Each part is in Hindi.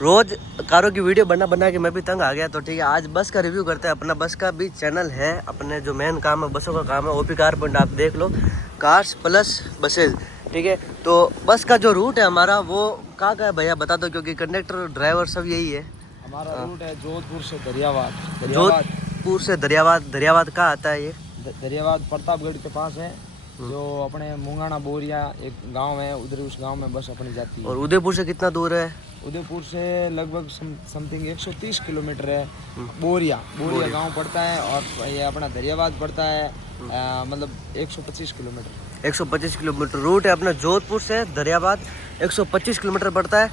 रोज कारों की वीडियो बना बना के मैं भी तंग आ गया। तो ठीक है, आज बस का रिव्यू करते हैं। अपना बस का भी चैनल है, अपने जो मेन काम है बसों का काम है, ओपी कार पॉइंट आप देख लो, कार्स प्लस बसेज। ठीक है, तो बस का जो रूट है हमारा वो कहाँ का है भैया बता दो, क्योंकि कंडक्टर ड्राइवर सब यही है। हमारा रूट है जोधपुर से दरियाबाद। जोधपुर से दरियाबाद। दरियाबाद कहाँ आता है ये? दरियाबाद प्रतापगढ़ के पास है। जो अपने मुंगाना बोरिया एक गांव है, उधर उस गांव में बस अपनी जाती है। और उदयपुर से कितना दूर है? उदयपुर से लगभग समथिंग 130 किलोमीटर है। बोरिया गांव पड़ता है और ये अपना दरियाबाद पड़ता है मतलब 125 किलोमीटर। 125 किलोमीटर रूट है अपना। जोधपुर से दरियाबाद 125 किलोमीटर पड़ता है।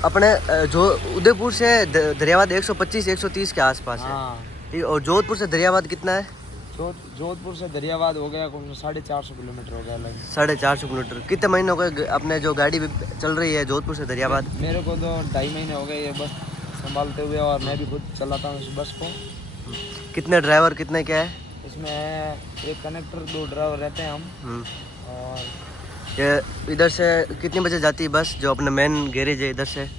अपने जो उदयपुर से दरियाबाद 125-130 के आसपास है। ठीक है, और जोधपुर से दरियाबाद कितना है? जोधपुर से दरियाबाद हो गया 450 किलोमीटर हो गया लगभग। 450 किलोमीटर। कितने महीने हो गए अपने जो गाड़ी चल रही है जोधपुर से दरियाबाद? मेरे को तो 2.5 महीने हो गए ये बस संभालते हुए, और मैं भी खुद चलाता हूँ इस बस को। कितने ड्राइवर कितने क्या है इसमें? एक कनेक्टर, 2 ड्राइवर रहते हैं हम। और ये इधर से कितने बजे जाती है बस, जो अपना मेन गैरेज है इधर से?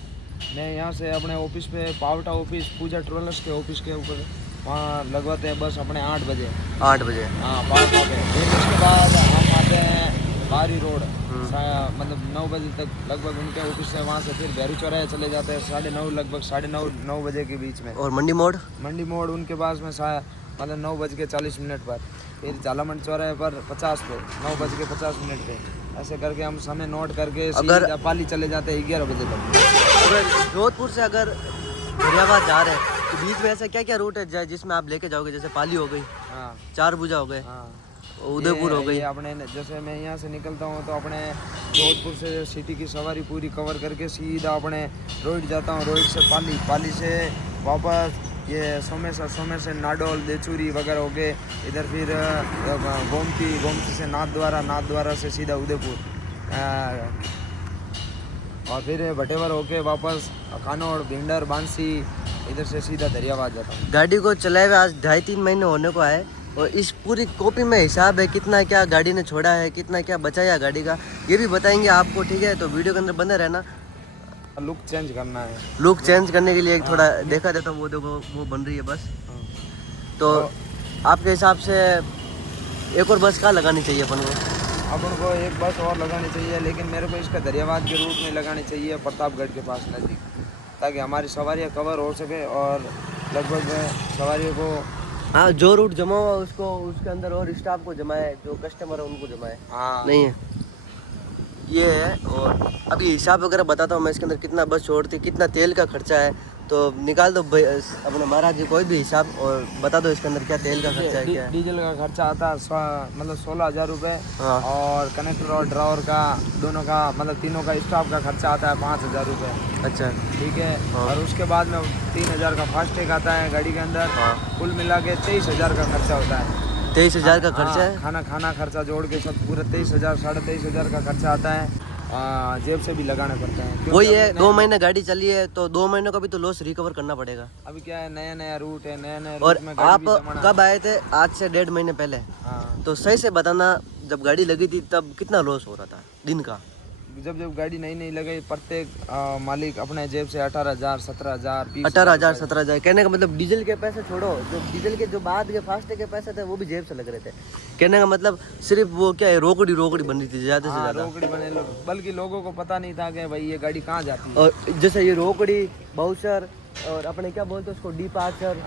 मैं यहाँ से अपने ऑफिस पे, पावटा ऑफिस, पूजा ट्रेवलर्स के ऑफिस के ऊपर वहाँ लगवाते हैं बस अपने 8 बजे। 8 बजे? हाँ, पावटा पे। फिर उसके बाद हम आते हैं बारी रोड, मतलब 9 बजे तक लगभग उनके ऑफिस से। वहाँ से फिर भैरू चौराहे चले जाते हैं 9:30, लगभग 9:30 बजे के बीच में। और मंडी मोड़ उनके पास में मतलब 9:40 पर। फिर झालामंडी चौराहे पर 50 पे, 9:50 पे। ऐसे करके हम समय नोट करके सीधा पाली चले जाते हैं 11 बजे तक। अगर जोधपुर से अगर दरियाबाद जा रहे हैं तो बीच में ऐसा क्या क्या रूट है जिसमें आप लेके जाओगे? जैसे पाली हो गई, हाँ, 4 भुजा हो गए, हाँ, उदयपुर हो गई। अपने जैसे मैं यहाँ से निकलता हूँ तो अपने जोधपुर से सिटी की सवारी पूरी कवर करके सीधा अपने रोहित जाता हूँ। रोहित से पाली से वापस ये सोमेर से नाडोल, देचूरी वगैरह हो गए। इधर फिर गोमती से नाथ द्वारा से सीधा उदयपुर, और फिर भटेवर होके वापस कानौड़, भिंडर, बांसी, इधर से सीधा दरियाबाद जाता हूँ। गाड़ी को चलाए हुए आज 2.5-3 महीने होने को आए, और इस पूरी कॉपी में हिसाब है कितना क्या गाड़ी ने छोड़ा है, कितना क्या बचाया गाड़ी का, ये भी बताएंगे आपको। ठीक है, तो वीडियो के अंदर बने रहना। लुक चेंज करना है। लुक चेंज करने के लिए एक थोड़ा देखा जाता है, वो देखो वो बन रही है बस। तो आपके हिसाब से एक और बस कहाँ लगानी चाहिए अपन को? एक बस और लगानी चाहिए, लेकिन मेरे को इसका दरियाबाद के रूट में लगानी चाहिए, प्रतापगढ़ के पास नज़दीक, ताकि हमारी सवारियाँ कवर हो सके और लगभग सवारियों को, हाँ, जो रूट जमा हुआ उसको उसके अंदर और स्टाफ को जमाए, जो कस्टमर है उनको जमाए। हाँ, नहीं है ये है। और अभी हिसाब वगैरह बताता हूँ मैं, इसके अंदर कितना बस छोड़ती, कितना तेल का खर्चा है, तो निकाल दो अपने महाराज जी कोई भी हिसाब और बता दो इसके अंदर क्या तेल का खर्चा है, क्या है? डीजल का खर्चा आता है मतलब 16,000 रुपये। हाँ। और कनेक्टर और ड्राइवर का दोनों का मतलब तीनों का स्टाफ का खर्चा आता है 5,000 रुपये। अच्छा, ठीक है। हाँ। और उसके बाद में 3,000 का फास्टैग आता है गाड़ी के अंदर। हाँ। कुल मिला के 23,000 का खर्चा होता है। 23,000 का खर्चा है? खाना खर्चा जोड़ के सब पूरा 23,000, 23,500 का खर्चा आता है। जेब से भी लगाना पड़ता है। वही है, 2 महीने गाड़ी चली है तो 2 महीनों का भी तो लॉस रिकवर करना पड़ेगा। अभी क्या है, नया रूट है, नया और रूट में आप कब आए थे? आज से 1.5 महीने पहले। हाँ। तो सही से बताना, जब गाड़ी लगी थी तब कितना लॉस हो रहा था दिन का? जब गाड़ी नई लगी, प्रत्येक मालिक अपने जेब से 18,000, 17,000, 18,000, 17,000। कहने का मतलब डीजल के पैसे छोड़ो, जो डीजल के जो बाद के फास्टैग के पैसे थे वो भी जेब से लग रहे थे। कहने का मतलब सिर्फ वो क्या है, रोकड़ी बन रही थी ज्यादा से ज्यादा। रोकड़ी बने, बल्कि लोगों को पता नहीं था कि भाई ये गाड़ी कहाँ जाती है। और जैसे ये रोकड़ी, बाउचर, और अपने क्या बोलते हैं उसको, डिपार्चर,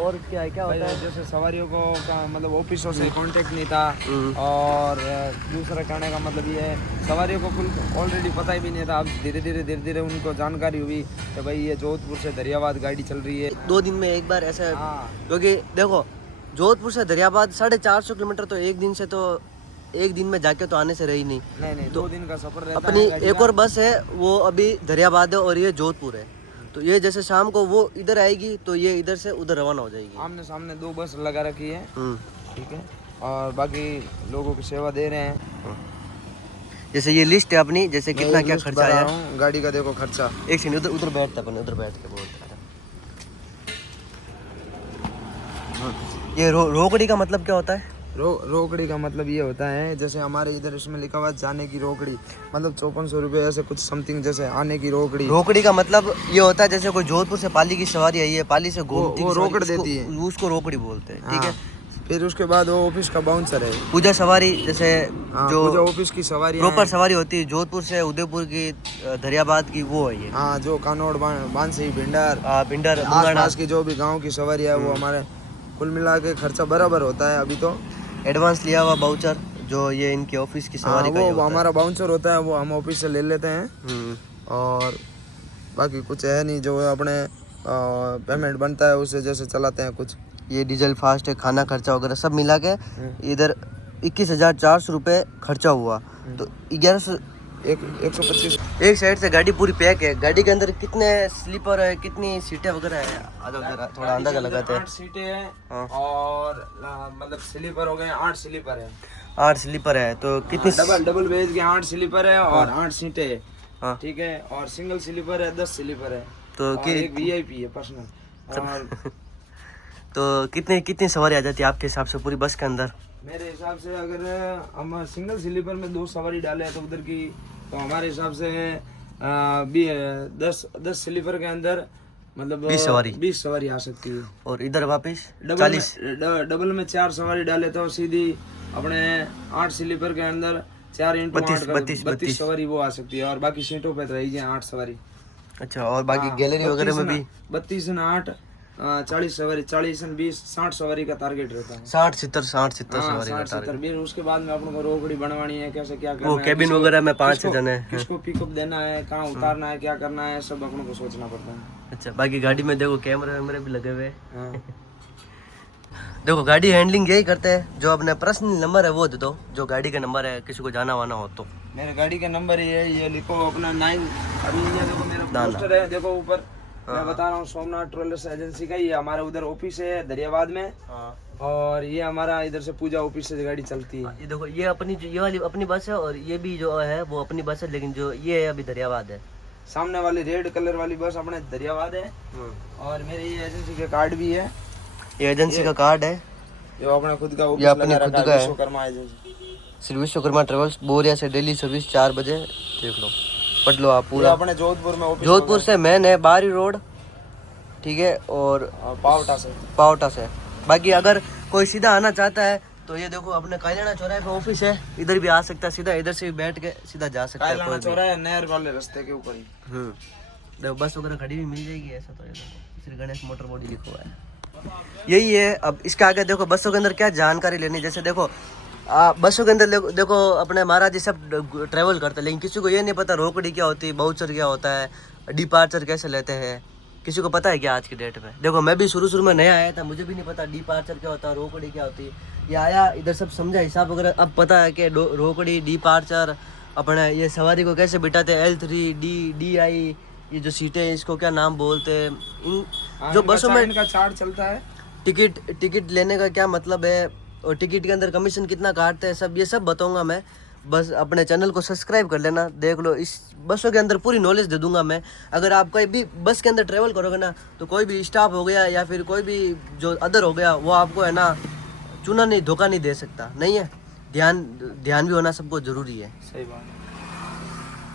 और क्या होता है, जैसे सवारियों को मतलब ऑफिसों से कांटेक्ट नहीं था। और दूसरा कहने का मतलब ये है, सवारियों को कुल ऑलरेडी पता ही भी नहीं था। अब धीरे धीरे उनको जानकारी हुई कि भाई ये जोधपुर से दरियाबाद गाड़ी चल रही है। 2 दिन में एक बार ऐसा, क्योंकि देखो जोधपुर से दरियाबाद 450 किलोमीटर, तो एक दिन में जाके तो आने से रही नहीं। तो 2 दिन का सफर रहता है। अपनी एक और बस है वो अभी दरियाबाद है और ये जोधपुर है। तो ये जैसे शाम को वो इधर आएगी तो ये इधर से उधर रवाना हो जाएगी। आमने सामने 2 बस लगा रखी है। ठीक है। और बाकी लोगों की सेवा दे रहे हैं। जैसे ये लिस्ट है अपनी, जैसे कितना क्या खर्चा आया गाड़ी का, देखो खर्चा। एक सेकंड, उधर बैठता अपन, उधर बैठ के बोलते हैं। ये रोकड़ी का मतलब क्या होता है? रोकड़ी का मतलब ये होता है, जैसे हमारे इधर इसमें लिखा हुआ है जाने की रोकड़ी, मतलब 5400 रुपये ऐसे कुछ समथिंग, जैसे आने की रोकड़ी। रोकड़ी का मतलब ये होता है जैसे कोई जोधपुर से पाली की सवारी आई है, पाली से घूमती वो की सवारी, रोकड़ उसको- देती है। उसको रोकड़ी बोलते हैं, ठीक है। फिर उसके बाद वो ऑफिस का बाउंसर है। पूजा सवारी जैसे जो जो ऑफिस की सवारी प्रॉपर सवारी होती है जोधपुर से उदयपुर की, दरियाबाद की, वो है ये। हाँ, जो कानोड़ बांसी भिंडर पिंडर आसपास की जो भी गांव की सवारी है वो हमारे कुल मिला के खर्चा बराबर होता है। अभी तो एडवांस लिया हुआ बाउचर जो ये इनकी ऑफिस की सवारी का ही वो होता है। हमारा बाउंसर होता है, वो हम ऑफिस से ले लेते हैं। हम्म। और बाकी कुछ है नहीं, जो अपने पेमेंट बनता है उससे जैसे चलाते हैं कुछ। ये डीजल फास्ट है, खाना खर्चा वगैरह सब मिला के इधर 21,400 रुपये खर्चा हुआ। तो 125 एक साइड से गाड़ी पूरी पैक है। गाड़ी के अंदर कितने स्लीपर है, कितनी सीटें वगैरह है, आधा थोड़ा अंदाजा लगाते हैं। 8 सीटें हैं। हाँ। और मतलब स्लीपर हो गए 8 स्लीपर है। 8 स्लीपर है तो कितनी डबल बेज के 8 स्लीपर है और 8 सीटें है। हाँ। ठीक है। और सिंगल स्लीपर है 10 स्लीपर है। तो और एक वीआईपी है पर्सनल। और तो कितनी सवारी आ जाती है आपके हिसाब से पूरी बस के अंदर? मेरे हिसाब से अगर हम सिंगल स्लीपर में 2 सवारी डाले तो उधर की, तो हमारे हिसाब से 10 स्लीपर के अंदर मतलब 20 सवारी आ सकती है। और इधर वापस डबल में 4 सवारी डाले तो सीधी अपने 8 स्लीपर के अंदर 4 × 8 32 सवारी वो आ सकती है। और बाकी सीटों पे तो रही जाए 8 सवारी। अच्छा, और बाकी गैलरी वगैरह में भी 32 न 8 40 सवारी, 40 न 20 60 सवारी का टारगेट रहता है। 60-70 सवारी का टारगेट। फिर उसके बाद में अपन को रोकड़ी बनवानी है, कैसे क्या करना वो है, कैबिन वगैरह में 5-6 जने हैं। किसको पिकअप देना है, कहाँ उतारना है, क्या करना है, सब अपन को सोचना पड़ता है। अच्छा, बाकी गाड़ी में देखो कैमरे वैमरे भी लगे हुए। हाँ। देखो गाड़ी हैंडलिंग यही करते हैं। जो अपने पर्सनल नंबर है वो दे दो, जो गाड़ी का नंबर है, किसी को जाना वाना हो तो। मेरे गाड़ी का नंबर ये लिखो अपना 9। अभी ये देखो मेरा पोस्टर है, देखो ऊपर मैं बता रहा हूँ, सोमनाथ ट्रेवल्स एजेंसी का। ये हमारा उधर ऑफिस है दरियाबाद में। और ये हमारा इधर से पूजा ऑफिस से गाड़ी चलती है। ये देखो, ये अपनी ये वाली अपनी बस है और ये भी जो है वो अपनी बस है, लेकिन जो ये है अभी दरियाबाद है। सामने वाली रेड कलर वाली बस अपने दरियाबाद है। और मेरे ये एजेंसी का कार्ड भी है। ये एजेंसी का कार्ड है जो अपना खुद का ये ऑफिस अपने लगा खुद रखा का है, है। विश्वकर्मा एजेंसी। श्री विश्वकर्मा ट्रेवल्स, बोरिया से डेली सर्विस 4 बजे। देख लो, पढ़ लो आप ये पूरा। अपने जोधपुर में ऑफिस, जोधपुर से मेन है बारी रोड, ठीक है। और पावटा से बाकी अगर कोई सीधा आना चाहता है तो ये देखो अपने कायलाना चौराहे पे ऑफिस है, इधर भी आ सकता है सीधा, इधर से भी बैठ के सीधा जा सकता है। कायलाना चौराहे नहर वाले रास्ते के ऊपर ही। देखो बस वगैरह खड़ी भी मिल जाएगी। ऐसा तो ये देखो श्री गणेश मोटर बॉडी लिखा हुआ है, यही है। अब इसके आगे देखो बसों के अंदर क्या जानकारी लेनी, जैसे देखो बसों के अंदर देखो अपने महाराज जी सब ट्रैवल करते हैं, लेकिन किसी को ये नहीं पता रोकड़ी क्या होती है, बाउचर क्या होता है, डिपार्चर कैसे लेते हैं। किसी को पता है क्या आज की डेट में? देखो मैं भी शुरू में नया आया था, मुझे भी नहीं पता डिपार्चर क्या होता है, रोकड़ी क्या होती है। ये आया इधर सब समझा हिसाब वगैरह, अब पता है कि रोकड़ी डिपार्चर अपने ये सवारी को कैसे बिठाते हैं, L3 DI, ये जो सीटें हैं इसको क्या नाम बोलते हैं। इन जो बसों में इनका चार्ट चलता है, टिकट लेने का क्या मतलब है और टिकट के अंदर कमीशन कितना काटते हैं, सब ये सब बताऊंगा मैं। बस अपने चैनल को सब्सक्राइब कर लेना, देख लो। इस बसों के अंदर पूरी नॉलेज दे दूंगा मैं। अगर आप कोई भी बस के अंदर ट्रैवल करोगे ना, तो कोई भी स्टाफ हो गया या फिर कोई भी जो अदर हो गया, वो आपको है ना धोखा नहीं दे सकता, नहीं है। ध्यान भी होना सबको जरूरी है। सही बात है।